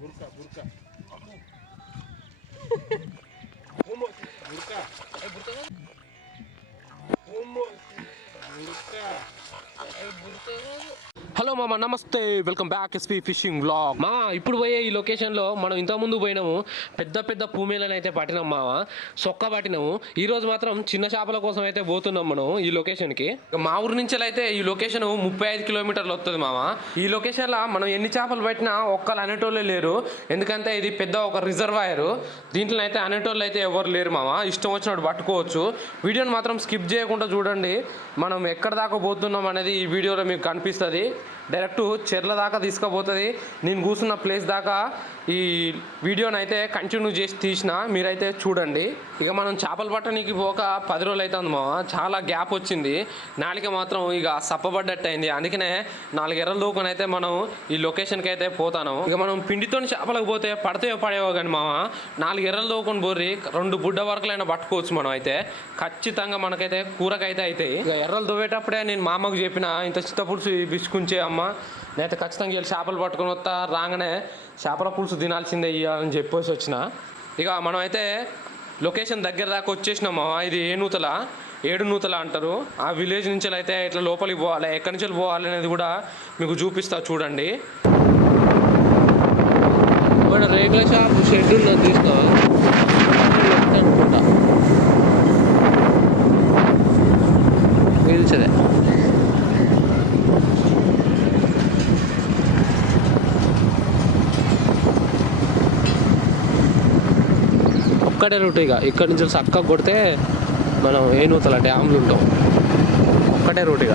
Burka, burka. Ako. Humot. Burka. Ay, burka nga. Humot. Burka. Ay, burka nga. Hello మామ నమస్తే. Welcome back SP fishing blog మా ఇప్పుడు పోయే ఈ లొకేషన్లో మనం ఇంతకుముందు పోయినాము. పెద్ద పెద్ద పూమేలను అయితే పట్టినాం మామ. సొక్క పట్టినాము. ఈరోజు మాత్రం చిన్న చేపల కోసం అయితే పోతున్నాం మనం ఈ లొకేషన్కి మా ఊరు నుంచి అయితే ఈ లొకేషన్ ముప్పై ఐదు కిలోమీటర్లు వస్తుంది మామ. ఈ లొకేషన్లో మనం ఎన్ని చేపలు పట్టినా ఒక్కళ్ళు అనేటోళ్ళే లేరు. ఎందుకంటే ఇది పెద్ద ఒక రిజర్వాయర్. దీంట్లో అయితే అనేటోళ్ళు అయితే ఎవరు లేరు మామ. ఇష్టం వచ్చినట్టు పట్టుకోవచ్చు. వీడియోని మాత్రం స్కిప్ చేయకుండా చూడండి. మనం ఎక్కడ దాకా పోతున్నాం అనేది ఈ వీడియోలో మీకు కనిపిస్తుంది. డైరెక్ట్ చెర్ల దాకా తీసుకుపోతుంది. నేను కూర్చున్న ప్లేస్ దాకా ఈ వీడియోనైతే కంటిన్యూ చేసి తీసిన. మీరైతే చూడండి. ఇక మనం చేపలు పట్టడానికి పోక పది రోజులు అవుతుంది మా చాలా గ్యాప్ వచ్చింది. నాలిక మాత్రం ఇక సప్పబడ్డట్టు అయింది అందుకనే నాలుగు ఎర్రలు దూకొని అయితే మనం ఈ లొకేషన్కి అయితే పోతాను. ఇక మనం పిండితో చేపలకు పోతే పడతాయో పడేవో కానీ మామ నాలుగు ఎర్రలు దూకొని బొర్రి రెండు బుడ్డ వరకులైనా పట్టుకోవచ్చు మనం అయితే. ఖచ్చితంగా మనకైతే కూరకైతే అవుతాయి ఇక ఎర్రలు దువ్వేటప్పుడే నేను మా అమ్మకు చెప్పిన ఇంత చింతపులుసు బిసుకుంచే అమ్మ. నేనైతే ఖచ్చితంగా వెళ్ళి చేపలు పట్టుకొని వస్తా రాగానే చేపల పులుసు తినాల్సిందే అని చెప్పేసి వచ్చిన. ఇక మనం అయితే లొకేషన్ దగ్గర దాకా వచ్చేసినాము ఇది ఏ నూతల? ఏడు నూతల అంటారు. ఆ విలేజ్ నుంచి అయితే ఇట్లా లోపలికి పోవాలి. ఎక్కడి నుంచి పోవాలి అనేది కూడా మీకు చూపిస్తా చూడండి. ఇక్కడ రేకుల షాప్ షెడ్ ఉన్నది తీసుకోవాలి. ఒక్కటే రూట్ ఇక. ఇక్కడ నుంచి చక్కగా కొడితే మనం ఏనూతల డ్యామ్లు ఉంటాం ఒక్కటే రూట్ ఇక.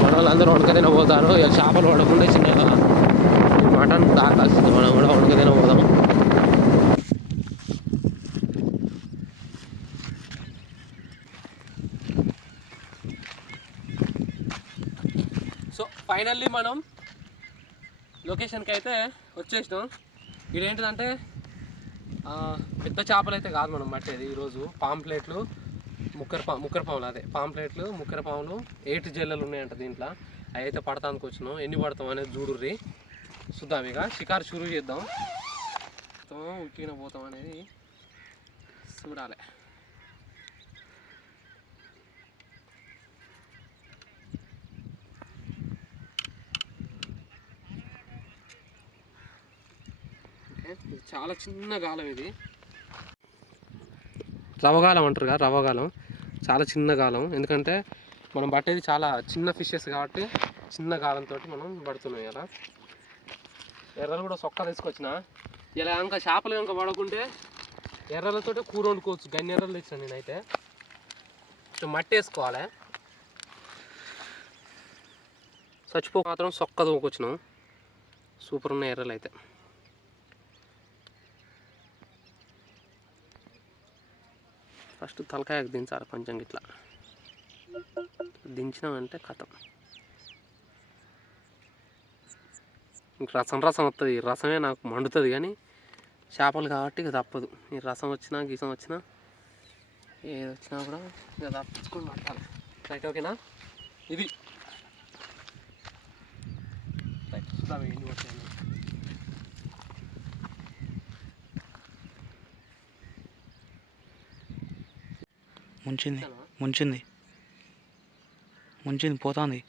మన వాళ్ళందరూ వండుక పోతారు. ఇక చేపలు పడకుండా చిన్నగా మటన్ తాకాల్సింది. మనం కూడా వండుక పోదాం. సో ఫైనల్లీ మనం లొకేషన్కి అయితే వచ్చేసినాం. ఇదేంటిదంటే ఆ, పెద్ద చేపలు అయితే కాదు మనం పట్టేది ఈరోజు. పాంప్లెట్లు ముక్కర పా ముక్కర పాములు అదే. పాంప్లెట్లు ముక్కర పాములు ఏటి జల్లలు ఉన్నాయంట దీంట్లో. అవి అయితే పడతానికి వచ్చినాం. ఎన్ని పడతాం అనేది చూడుర్రి. చూద్దాం ఇక. షికారు షురూ చేద్దాం. పోతామో ఉక్కిన పోతాం అనేది చూడాలి. ఇది చాలా చిన్న గాలం ఇది. రవగాలం అంటారు కదా రవగాలం చాలా చిన్న గాలం. ఎందుకంటే మనం పట్టేది చాలా చిన్న ఫిషెస్ కాబట్టి చిన్న గాలంతో మనం పడుతున్నాం ఇలా ఎర్రలు కూడా సొక్క తీసుకొచ్చిన. ఇలా ఇంకా చేపలు కనుక పడకుంటే ఎర్రలతో కూర వండుకోవచ్చు. గన్ని ఎర్రలు తెచ్చిన నేనైతే. కొంచెం మట్టి వేసుకోవాలి. చచ్చిపో మాత్రం సొక్క దూకొచ్చినాం సూపర్ ఉన్న ఎర్రలు అయితే. ఫస్ట్ తలకాయకు దించాలి కొంచెం ఇట్లా దించినామంటే కథం. రసం రసం వస్తుంది రసమే నాకు మండుతుంది కానీ చేపలు కాబట్టి ఇక తప్పదు. ఈ రసం వచ్చినా గీసం వచ్చినా ఏది వచ్చినా కూడా ఇక తప్పించుకొని పట్టాలి. రైట్ ఓకేనా? ఇది. రైట్ చూద్దాం ముంచింది ముంచింది. ముంచింది పోతుంది.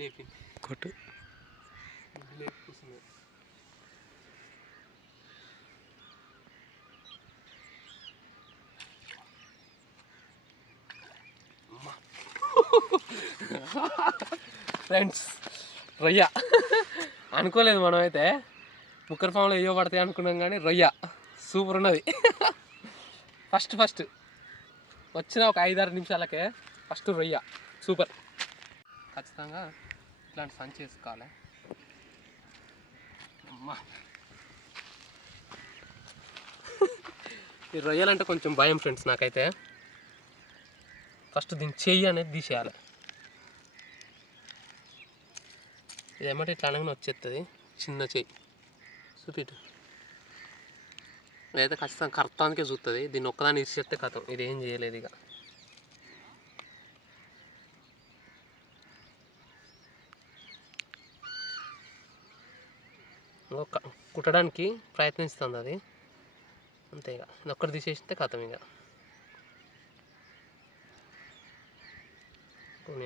లేపింది కొట్టు. లేపుస్తుంది ఫ్రెండ్స్ రొయ్య. అనుకోలేదు మనం అయితే ముక్కర పాములు ఏయో పడతాయి అనుకున్నాం కానీ రొయ్య. సూపర్ ఉన్నది. ఫస్ట్ ఫస్ట్ వచ్చిన ఒక ఐదారు నిమిషాలకే ఫస్ట్ రొయ్య. సూపర్ ఖచ్చితంగా ఇట్లాంటి సంచి వేసుకోవాలి. అమ్మా. ఈ రొయ్యలంటే కొంచెం భయం ఫ్రెండ్స్ నాకైతే. ఫస్ట్ దీని చెయ్యి అనేది తీసేయాలి. ఇది ఏమంటే ఇట్లా అనగానే వచ్చేస్తుంది చిన్న చెయ్యి చూపిటు. ఇదైతే ఖచ్చితంగా కర్తానికే చూస్తుంది దీన్ని ఒక్కదాన్ని చెప్తే కథం ఇది ఏం చేయలేదు ఇక. కుట్టడానికి ప్రయత్నిస్తుంది అది. అంతే ఇక. ఒక్కటి తీసేస్తే కథం ఇక.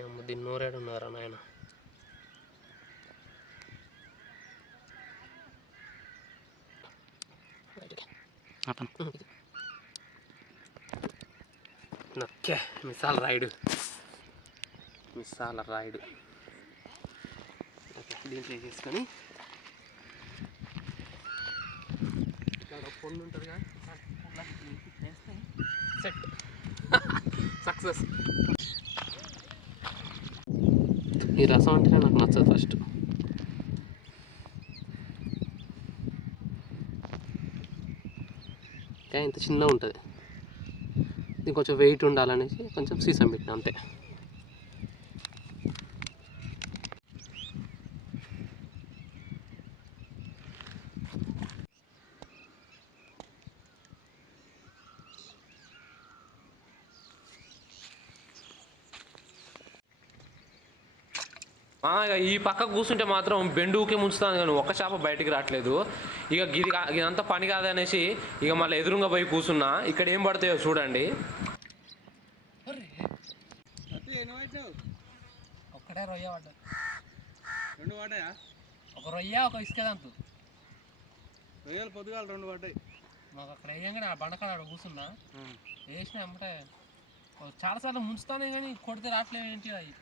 అమ్మ దీన్ని నోరేడు ఉన్నారా నాయన నొక్కే మిసాల రాయుడు. మిసాల రాయుడు. ఓకే దీంట్లో వేసేసుకొని పొన్ను సెట్ సక్సెస్ ఈ రసం అంటేనే నాకు నచ్చదు ఫస్ట్ ఇంకా ఇంత చిన్నగా ఉంటుంది. ఇది కొంచెం వెయిట్ ఉండాలనేసి కొంచెం సీసం పెట్టిన అంతే. ఈ పక్క కూర్చుంటే మాత్రం బెండుకే ముంచుతాను కానీ ఒక్క చేప బయటికి రావట్లేదు. ఇక ఇది కా- ఇదంతా పని కాదనేసి ఇక మళ్ళీ ఎదురుగా పోయి కూర్చున్నా. ఇక్కడ ఏం పడతాయో చూడండి. ఒక్కడే రొయ్య పడ్డది రెండు పడ్డాయా? ఒక రొయ్య ఒక ఇసుకదంతు రొయ్యలు పొద్దుగాల రెండు పడ్డాయి. మాకు అక్కడ వేయంగానే ఆ బండకాడ కూర్చున్నా. వేసిన అమ్మటే చాలాసార్లు ముంచుతానే కానీ కొడితే రావట్లేదు ఏంటి అవి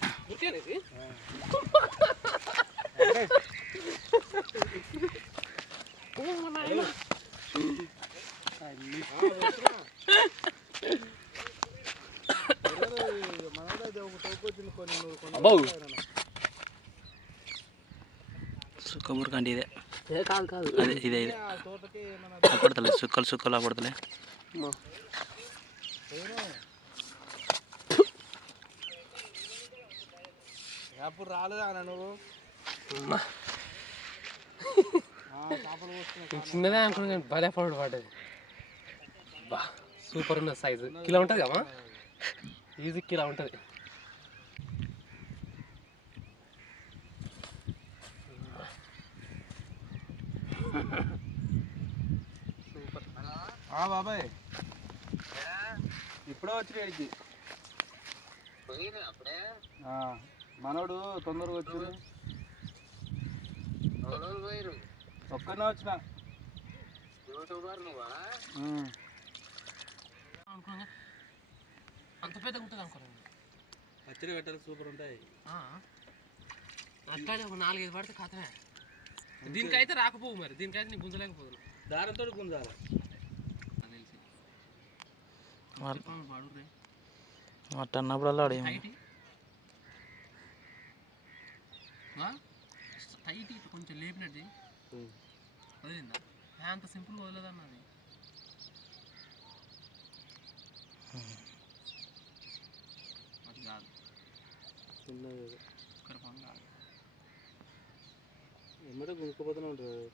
అబ్బో సుక్క అంటే ఇదే. ఏ కాదు కాదు. అదే ఇదే ఇదే. అప్పడతలే సుక్కలు సుక్కలు అప్పడతలే. అప్పుడు రాలేదా అన్న నువ్వు? చిన్నదే అనుకున్నాను భలే పడు పడ్డది. బా సూపర్ ఉన్న సైజు కిలో ఉంటుంది కమ్మా ఈజీ కిలో ఉంటుంది. ఆ బాబాయ్. ఇప్పుడే వచ్చి మనోడు తొందరగా వచ్చి ఒక్కనే వచ్చిన. అంత పెద్ద ఉంటుంది అనుకున్నాను పచ్చడి పెట్టాలి సూపర్ ఉంటాయి. అట్లానే ఒక నాలుగైదు పడితే కథమే దీనికైతే రాకపోవు మరి. దీనికైతే నీ గుంజలేకపోదు దారంతో గుంజాలి. అట్ట అన్నప్పుడల్లా ఆడేమో టైట్ ఇట్లా కొంచెం లేపినట్టు వదిలిందా? అంత సింపుల్గా వదలదన్న అది. అది కాదు ఇక్కడ పని కాదు ఎమ్మటే గుంజుకుపోతూనే ఉంటుంది అది.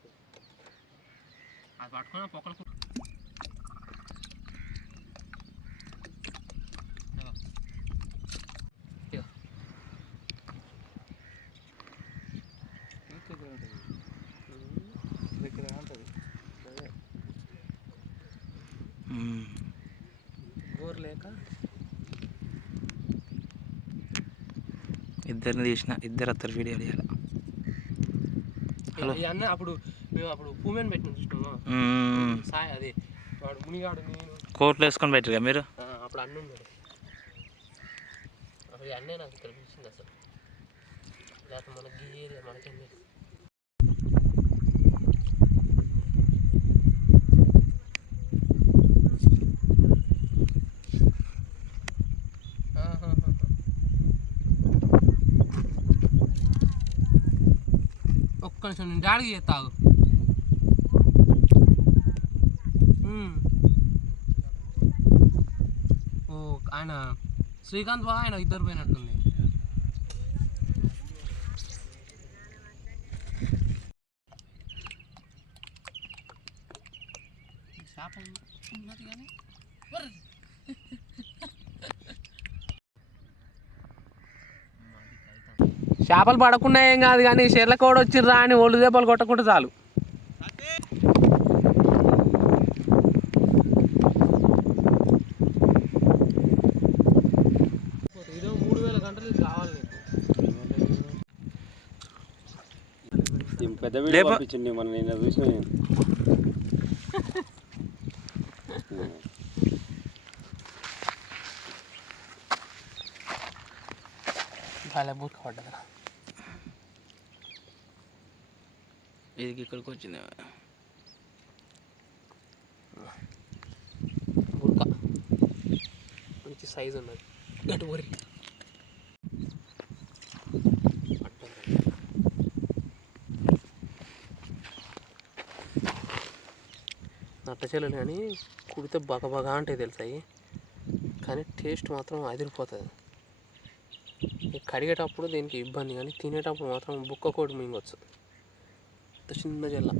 పట్టుకున్న ఉమ్. గోరు లేక? ఇద్దరిని తీసిన ఇద్దరు అత్తరు వీడియో చేయాలి ఇవన్నీ అప్పుడు మేము అప్పుడు పూమెన్ పెట్టిన మ్మ్. సాయి అది. వాడు మునిగాడు నేను. కోట్లు వేసుకొని పెట్టరుగా మీరు? అప్పుడు అన్న ఉన్నాడు. అప్పుడు అన్నే నాకు ఇక్కడ పిలిచింది అసలు. లేకపోతే మనకి మనకేం తెలుసు ఒక్క నిమిషం నేను డాడీకి చేస్తాగు ఓ ఆయన శ్రీకాంత్ బాగా ఆయన ఇద్దరు పోయినట్టుంది చేప ఉన్నది కానీ ఒర్రె. చేపలు పడకుండా ఏం కాదు కానీ చెర్ల కూడా వచ్చిర్రా అని ఒళ్ళు దెబ్బలు కొట్టకుండా చాలు. ఇదో మూడు వేల గంటలు కావాలి నీకు. పెద్ద వీడియో పంపించింది మనం నేను చూసిన. బాగా బూట్ పడ్డదా ఇది ఇక్కడికి వచ్చింది. బుర్క. మంచి సైజ్ ఉన్నది. గటు ఊరి నట్టచెలు కానీ కుడితే బగ బగ అంటే తెలుసాయి. కానీ టేస్ట్ మాత్రం అదిరిపోతుంది. కడిగేటప్పుడు దీనికి ఇబ్బంది కానీ తినేటప్పుడు మాత్రం బుక్క కోడి మింగొచ్చు. ఇంత చిన్న జల్ల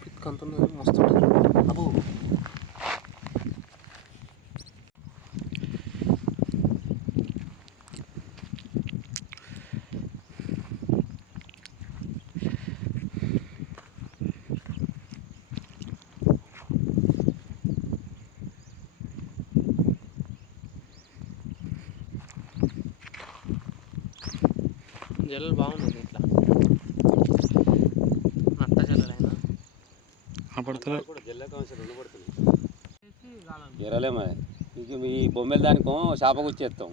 పిక్కంత ఉన్నది మస్తు ఉంటుంది అబ్బో జల్లలు బాగున్నాయి ఇట్లా నట్ట జల్లలైనా పడుతుంది కూడా జల్ల కౌన్సిల్ రెండు పడుతుంది. ఎరలే మరి. ఇక ఈ బొమ్మల దానికో చేప గుచ్చేస్తాం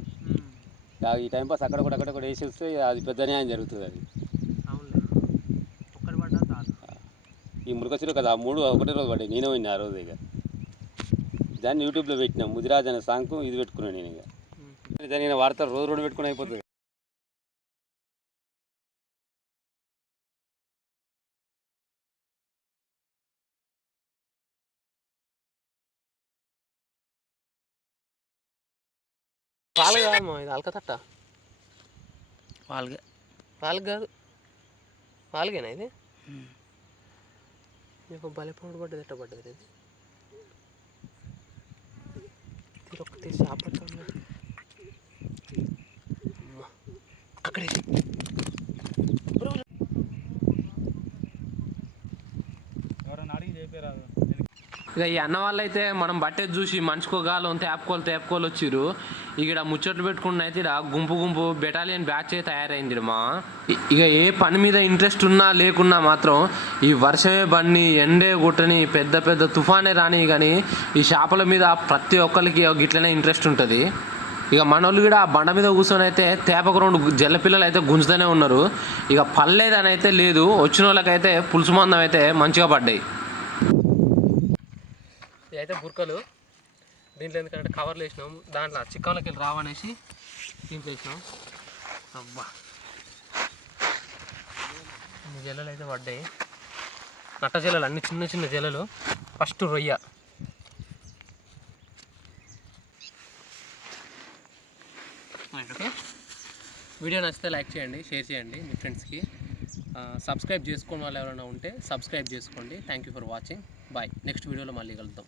ఇక ఈ టైం పాస్ అక్కడ కూడా అక్కడ కూడా వేసేస్తే అది పెద్ద న్యాయం జరుగుతుంది అది. ఈ మురకచిరు కదా ఆ మూడు ఒకటే రోజు పడ్డాయి. నేనే పోయినా ఆ రోజు ఇక. దాన్ని యూట్యూబ్లో పెట్టినా ముదిరాజ్ అనే సాంగ్ ఇది పెట్టుకున్నాను నేను ఇక. దాన్ని నేను వాడతారు రోజు రెండు పెట్టుకుని అయిపోతుంది. పాలు కాదు మా ఇది అలకతట్ట వాళ్ళకి పాలకు కాదు పాలకేనా ఇది? నీకు భలే పౌడు పడ్డది ఎట్ట పడ్డది ఇది? తీరు ఒక్క తీసి చేపట్టాను అక్కడే ఇక ఈ అన్న వాళ్ళైతే మనం బట్టేది చూసి మనిషికో తేపుకోలు తేపుకోలు వచ్చిర్రు. ఇక్కడ ముచ్చట్లు పెట్టుకున్న అయితే ఇక్కడ గుంపు గుంపు బెటాలియన్ బ్యాచ్ అయితే తయారైంది మా. ఇక ఏ పని మీద ఇంట్రెస్ట్ ఉన్నా లేకున్నా మాత్రం ఈ వర్షమే బండి ఎండే గుట్టని పెద్ద పెద్ద తుఫానే రాని కానీ ఈ చేపల మీద ప్రతి ఒక్కరికి గిట్లనే ఇంట్రెస్ట్ ఉంటుంది. ఇక మనోళ్ళు కూడా ఆ బండ మీద కూర్చొని అయితే తేపకు రెండు జల్ల పిల్లలు అయితే గుంజుతూనే ఉన్నారు. ఇక పర్లేదని అయితే లేదు వచ్చిన వాళ్ళకైతే పులుసు మందం అయితే మంచిగా పడ్డాయి. ఇదైతే బుర్కలు. దీంట్లో ఎందుకంటే కవర్లు వేసినాం దాంట్లో చిక్కంలోకి వెళ్ళి రావనేసి దీంట్లో వేసినాం అబ్బా. ఇన్ని జల్లలు అయితే పడ్డాయి. నట్ట జల్లలు అన్ని చిన్న చిన్న జల్లలు. ఫస్ట్ రొయ్య. ఓకే. వీడియో నచ్చితే లైక్ చేయండి షేర్ చేయండి మీ ఫ్రెండ్స్కి. సబ్స్క్రైబ్ చేసుకోని వాళ్ళు ఎవరైనా ఉంటే సబ్స్క్రైబ్ చేసుకోండి. Thank you for watching bye next వీడియోలో మళ్ళీ కలుద్దాం.